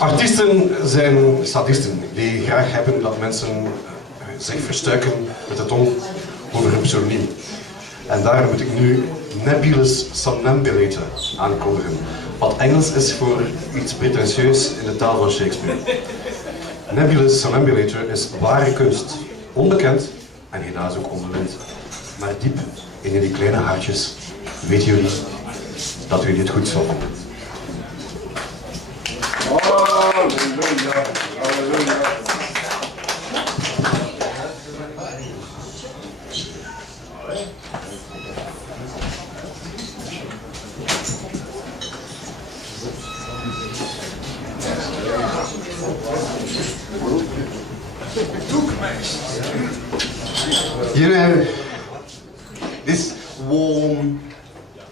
Artiesten zijn sadisten die graag hebben dat mensen zich verstuiken met de tong over hun pseudoniem. En daar moet ik nu Nebulous Somnambulator aankondigen. Wat Engels is voor iets pretentieus in de taal van Shakespeare. Nebulous Somnambulator is ware kunst. Onbekend en helaas ook onbemind. Maar diep in die kleine hartjes weten jullie dat u dit goed zal doen. Halleluja, halleluja. You know, this warm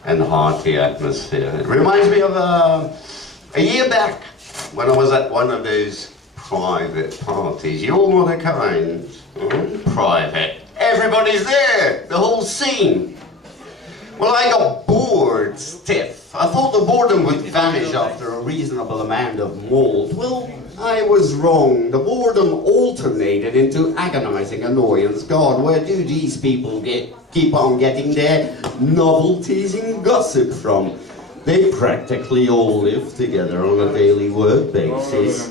and hearty atmosphere, it reminds me of a year back when I was at one of those private parties. You're one of a kind. Private. Everybody's there, the whole scene. Well, I got bored stiff. I thought the boredom would vanish after a reasonable amount of malt. Well, I was wrong. The boredom alternated into agonizing annoyance. God, where do these people keep on getting their novelties and gossip from? They practically all live together on a daily work basis.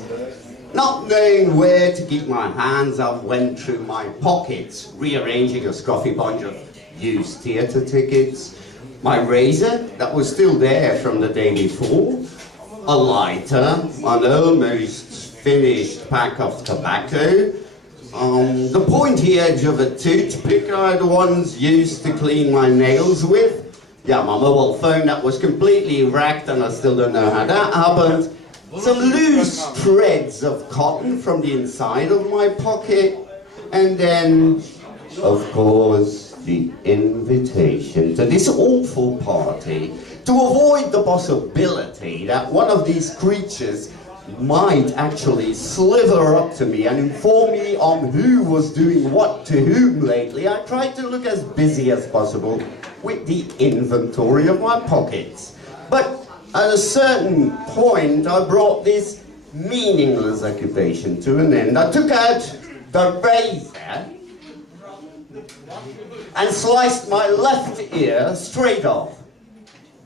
Not knowing where to keep my hands, I went through my pockets, rearranging a scruffy bunch of used theatre tickets, my razor that was still there from the day before, a lighter, an almost finished pack of tobacco, the pointy edge of a toothpick I'd once used to clean my nails with, yeah, my mobile phone that was completely wrecked and I still don't know how that happened, some loose threads of cotton from the inside of my pocket, and then, of course, the invitation to this awful party to avoid the possibility that one of these creatures might actually slither up to me and inform me on who was doing what to whom lately. I tried to look as busy as possible with the inventory of my pockets. But at a certain point, I brought this meaningless occupation to an end. I took out the razor and sliced my left ear straight off.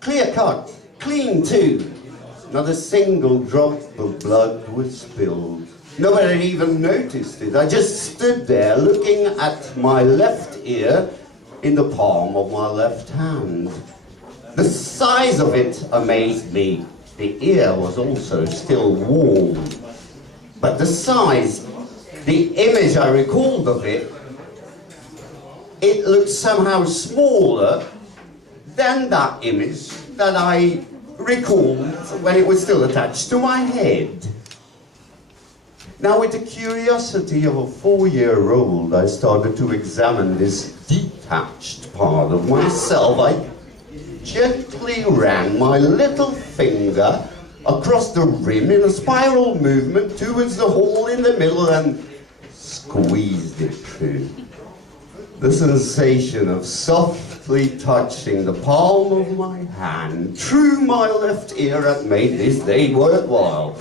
Clear cut, clean too. Not a single drop of blood was spilled. Nobody even noticed it. I just stood there looking at my left ear in the palm of my left hand. The size of it amazed me. The ear was also still warm. But the size, the image I recalled of it, it looked somehow smaller than that image that I recalled when it was still attached to my head. Now, with the curiosity of a 4-year-old, I started to examine this detached part of myself. I gently ran my little finger across the rim in a spiral movement towards the hole in the middle and squeezed it through. The sensation of softly touching the palm of my hand through my left ear had made this day worthwhile.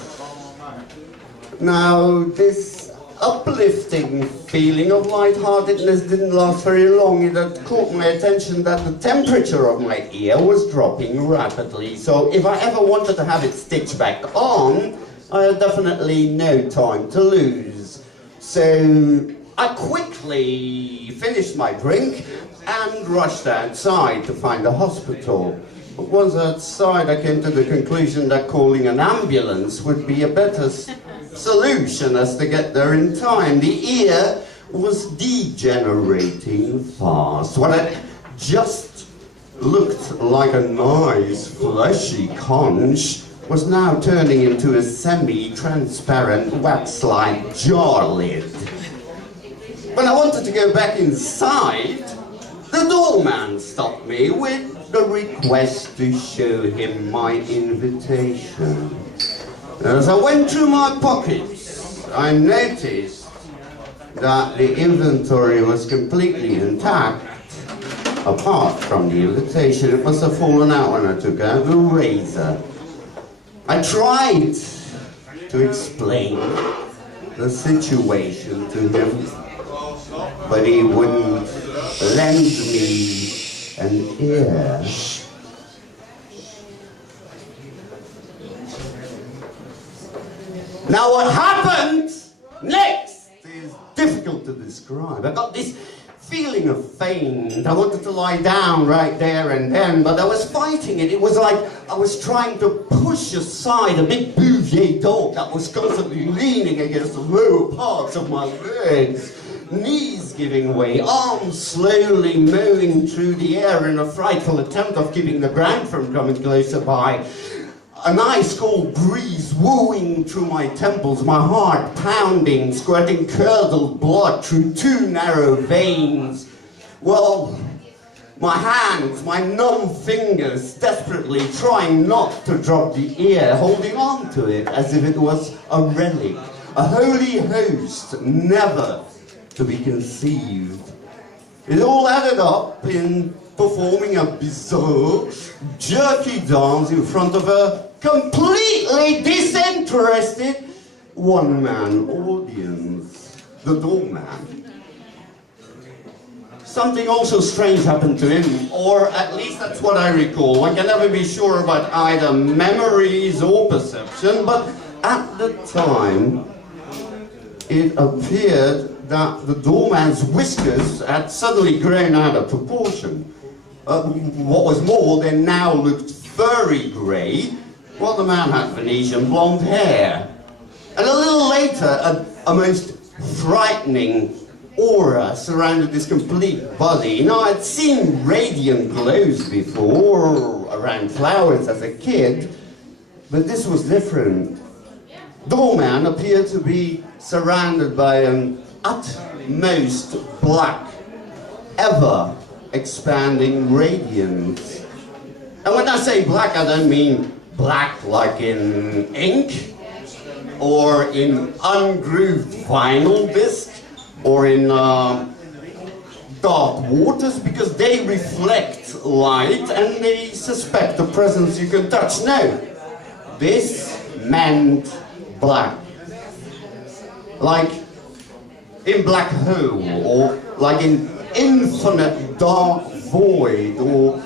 Now, this uplifting feeling of lightheartedness didn't last very long. It had caught my attention that the temperature of my ear was dropping rapidly, so if I ever wanted to have it stitched back on, I had definitely no time to lose. So I quickly finished my drink and rushed outside to find a hospital. But once outside, I came to the conclusion that calling an ambulance would be a better solution as to get there in time. The ear was degenerating fast. What had just looked like a nice fleshy conch was now turning into a semi-transparent wax-like jar lid. When I wanted to go back inside, the doorman stopped me with the request to show him my invitation. As I went through my pockets, I noticed that the inventory was completely intact, apart from the invitation. It must have fallen out when I took out the razor. I tried to explain the situation to him, but he wouldn't lend me an ear. Now what happened next is difficult to describe. I got this feeling of faint. I wanted to lie down right there and then, but I was fighting it. It was like I was trying to push aside a big Bouvier dog that was constantly leaning against the lower parts of my legs, knees giving way, arms slowly moving through the air in a frightful attempt of keeping the ground from coming closer by. A nice cold breeze wooing through my temples, my heart pounding, squirting curdled blood through two narrow veins. Well, my hands, my numb fingers, desperately trying not to drop the ear, holding on to it as if it was a relic, a holy host, never to be conceived. It all added up in performing a bizarre, jerky dance in front of a completely disinterested one-man audience, the doorman. Something also strange happened to him, or at least that's what I recall. I can never be sure about either memories or perception, but at the time, it appeared that the doorman's whiskers had suddenly grown out of proportion. What was more, they now looked furry grey, while the man had Venetian blonde hair. And a little later, a most frightening aura surrounded his complete body. Now, I'd seen radiant glows before, around flowers as a kid, but this was different. Doorman appeared to be surrounded by an utmost black, ever expanding radiance. And when I say black, I don't mean black like in ink, or in ungrooved vinyl disc, or in dark waters, because they reflect light and they suspect the presence you can touch. No, this meant black. Like in black hole, or like in infinite dark void, or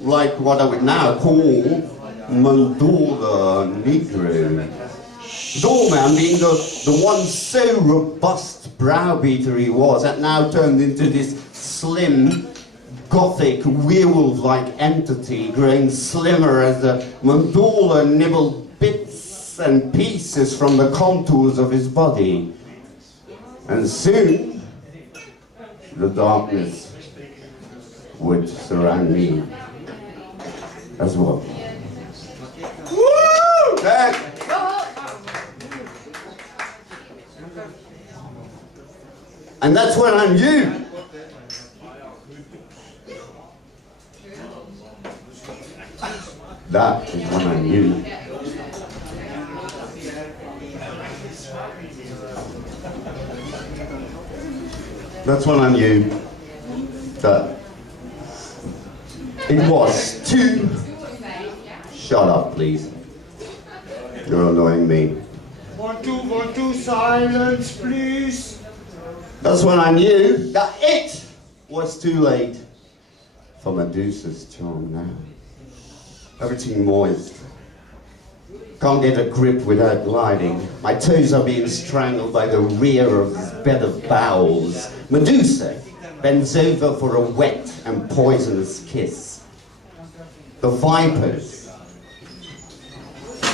like what I would now call Mandorla Negro. Doorman being the one so robust browbeater he was, had now turned into this slim, gothic, werewolf-like entity, growing slimmer as the Mandorla nibbled bits and pieces from the contours of his body. And soon, the darkness would surround me as well. Woo! That. And that's when I knew that is when I knew that's when I knew that it was too. Shut up, please. You're annoying me. 1, 2, silence, please. That's when I knew that it was too late for Medusa's charm now. Everything moist. Can't get a grip without gliding. My toes are being strangled by the rear of this bed of bowels. Medusa bends over for a wet and poisonous kiss. The vipers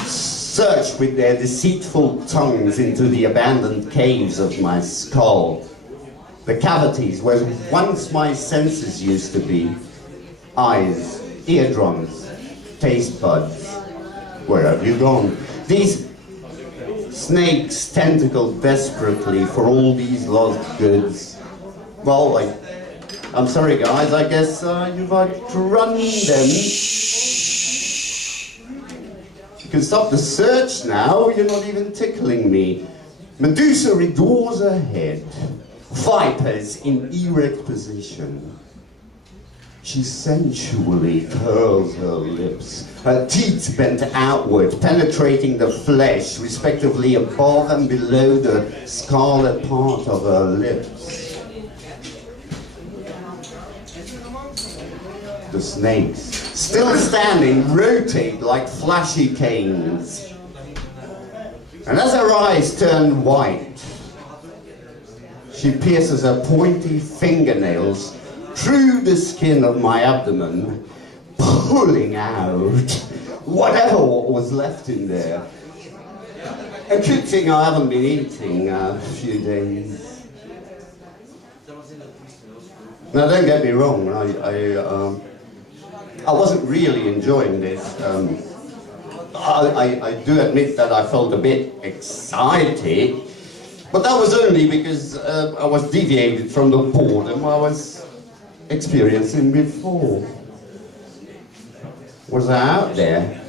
search with their deceitful tongues into the abandoned caves of my skull. The cavities where once my senses used to be. Eyes, eardrums, taste buds. Where have you gone? These snakes tentacle desperately for all these lost goods. Well, I'm sorry guys, I guess you've outrun them. You can stop the search now, you're not even tickling me. Medusa redoors her head. Vipers in erect position. She sensually curls her lips, her teeth bent outward, penetrating the flesh, respectively above and below the scarlet part of her lips. The snakes, still standing, rotate like flashy canes. And as her eyes turn white, she pierces her pointy fingernails through the skin of my abdomen, pulling out whatever was left in there. A good thing I haven't been eating a few days. Now don't get me wrong, I wasn't really enjoying this. I do admit that I felt a bit excited, but that was only because I was deviated from the boredom I was experiencing before. Was I out there?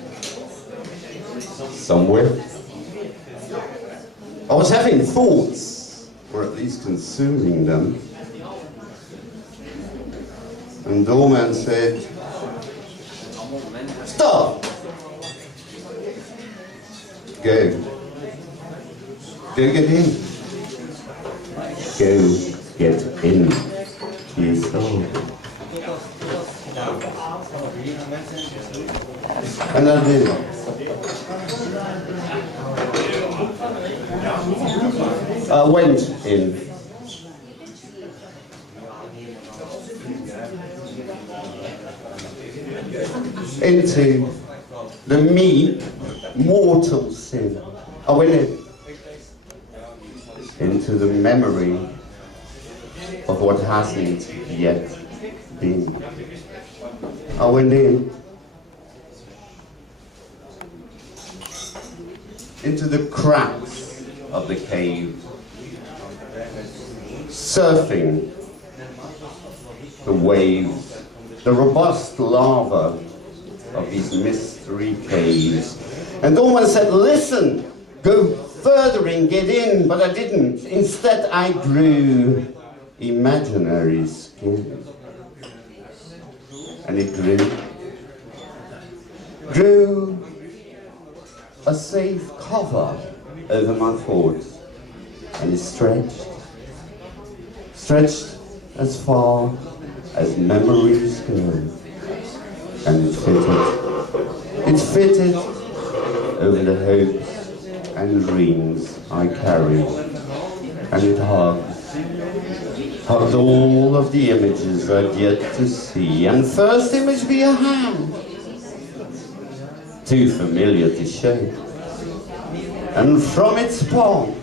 Somewhere? I was having thoughts, or at least consuming them. And Doorman said, "Stop! Go. Go get in. Go get in. Yourself." And I did. I went in. Into the mean, mortal sin. I went into the memory of what hasn't yet been. I went into the cracks of the cave, surfing the waves, the robust lava of these mystery caves. And Doorman said, "Listen, go further and get in," but I didn't. Instead, I grew imaginary skin. And it grew a safe cover over my thoughts. And it stretched as far as memories go. And it fitted over the hopes and dreams I carried. And it hugged all of the images I'd yet to see. And first image be a hand, too familiar to shake. And from its palm,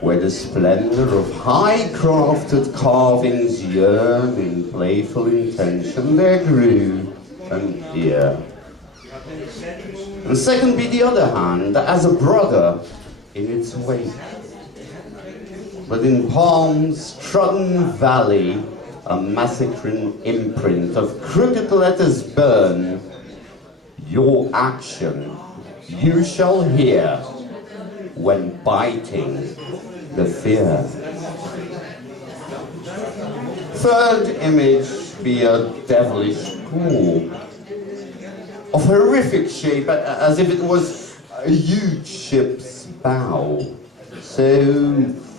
where the splendor of high-crafted carvings yearn in playful intention, there grew an ear. And second be the other hand, as a brother in its wake. But in Palm's trodden valley, a massacring imprint of crooked letters burn. Your action you shall hear when biting the fear. Third image be a devilish claw of horrific shape, as if it was a huge ship's bow, so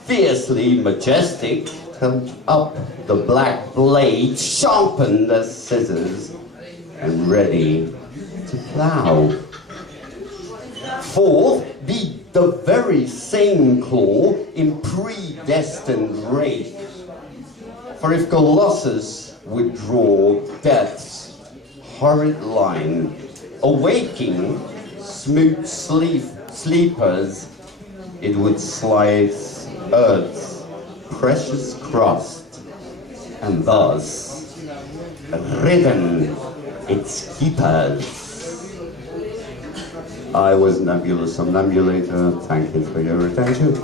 fiercely majestic, held up the black blade, sharpened as scissors, and ready to plow. Fourth, be the very same claw in predestined rape. For if Colossus would draw death's horrid line, awaking smooth sleepers, it would slice earth's precious crust, and thus ridden its keepers. I was Nebulous Somnambulator. Thank you for your attention.